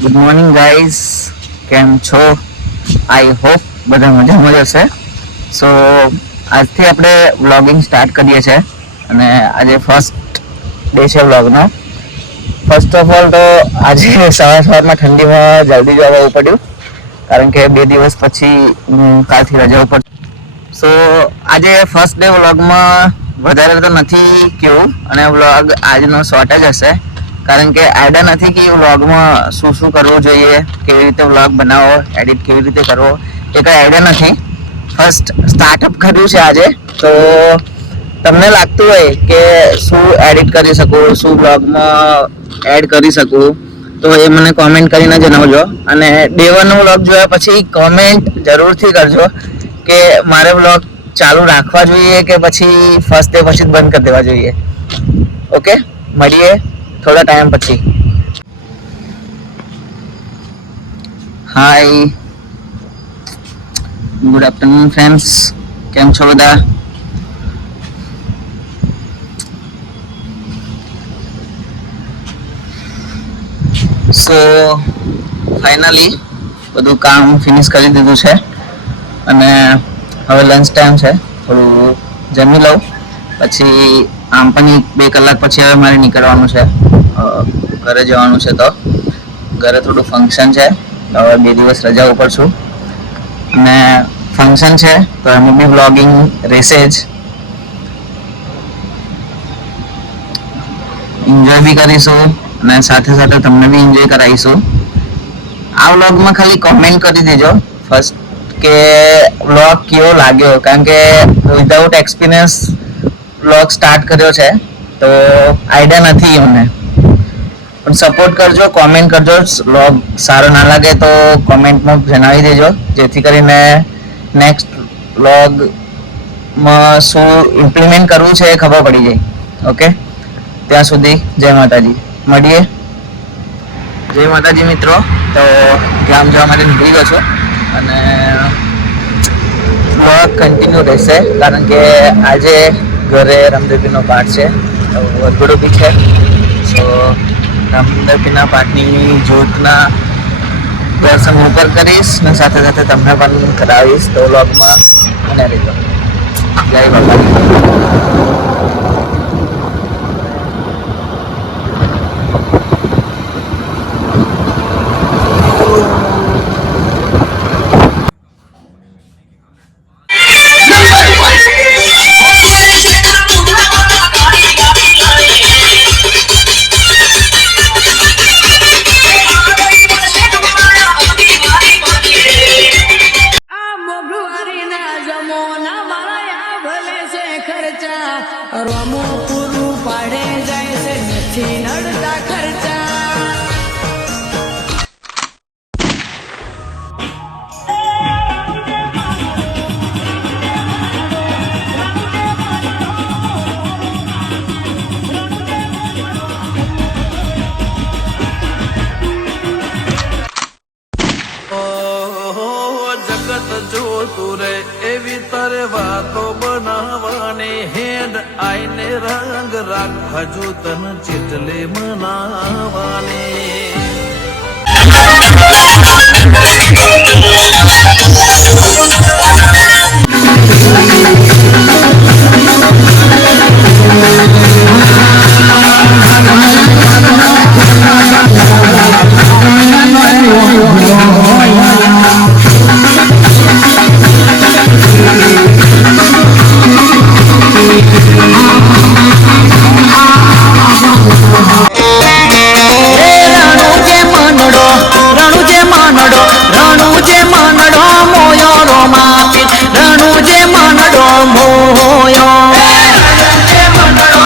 Good morning guys, કેમ છો? I hope બધા મજામાં જ હશે. સો આજથી આપણે વ્લોગિંગ સ્ટાર્ટ કરીએ છીએ અને આજે ફર્સ્ટ ડે છે વ્લોગનો. ફર્સ્ટ ઓફ ઓલ તો આજે સવારમાં ઠંડીમાં જલ્દી જ આવવું પડ્યું, કારણ કે 2 દિવસ પછી હું કાલથી રજા ઉપર. સો આજે ફર્સ્ટ ડે વ્લોગમાં વધારે તો નથી કેવું, અને વ્લોગ આજનો શોર્ટ જ હશે, કારણ કે આઈડિયા નથી કે વ્લોગમાં શું શું કરવું જોઈએ, કેવી રીતે વ્લોગ બનાવો, એડિટ કેવી રીતે કરવો, એ કંઈ આઈડિયા નથી. ફર્સ્ટ સ્ટાર્ટઅપ કર્યું છે આજે, તો તમને લાગતું હોય કે શું એડિટ કરી શકું, શું વ્લોગમાં એડ કરી શકું, તો એ મને કોમેન્ટ કરીને જણાવજો. અને ડે 1 નો વ્લોગ જોયા પછી કોમેન્ટ જરૂરથી કરજો કે મારે વ્લોગ ચાલુ રાખવા જોઈએ કે પછી ફર્સ્ટ ડે પછી જ બંધ કરી દેવા જોઈએ. ઓકે, મળીએ થોડા ટાઈમ પછી. હાય, ગુડ આફ્ટરનૂન ફ્રેન્ડ્સ, કેમ છો બધા? સો ફાઇનલી બધું કામ ફિનિશ કરી દીધું છે અને હવે લંચ ટાઈમ છે. થોડું જમી લઉં, પછી આમ પણ 1-2 કલાક પછી હવે મારે નીકળવાનું છે, ઘરે જવાનું છે. તો ઘરે થોડું ફંક્શન છે, હવે 2 દિવસ રજા ઉપર છું અને ફંક્શન છે તો એમાં બી વ્લોગિંગ રહેશે જ. એન્જોય બી કરીશું અને સાથે સાથે તમને બી એન્જોય કરાવીશું. આ વ્લોગમાં ખાલી કોમેન્ટ કરી દેજો ફર્સ્ટ કે વ્લોગ કેવો લાગ્યો, કારણ કે વિધાઉટ એક્સપિરિયન્સ વ્લોગ સ્ટાર્ટ કર્યો છે તો આઈડિયા નથી મને. પણ સપોર્ટ કરજો, કોમેન્ટ કરજો. વ્લોગ સારો ના લાગે તો કોમેન્ટમાં જણાવી દેજો, જેથી કરીને નેક્સ્ટ વ્લોગમાં શું ઇમ્પ્લિમેન્ટ કરવું છે એ ખબર પડી જાય. ઓકે, ત્યાં સુધી જય માતાજી, મળીએ. જય માતાજી મિત્રો. તો ગામ જવા માટે નીકળી ગયો છું અને વ્લોગ કન્ટિન્યુ રહેશે, કારણ કે આજે ઘરે રામદેવીનો પાઠ છે, વરઘોડો બી છે. સો રામદેવીના પાઠની જ્યોતના દર્શન હું પણ કરીશ ને સાથે સાથે તમને પણ કરાવીશ. તો વ્લોગમાં મને રહેજો. જય બાબા. રોમો પૂરું પાડે જાય છે, નથી નડતા ખર્ચા. જગત જોતું રે એવી તારે વાતો બનાવવાની, હેડ આઈને રંગ રાખ હજુ તન ચીટલે મનાવાની.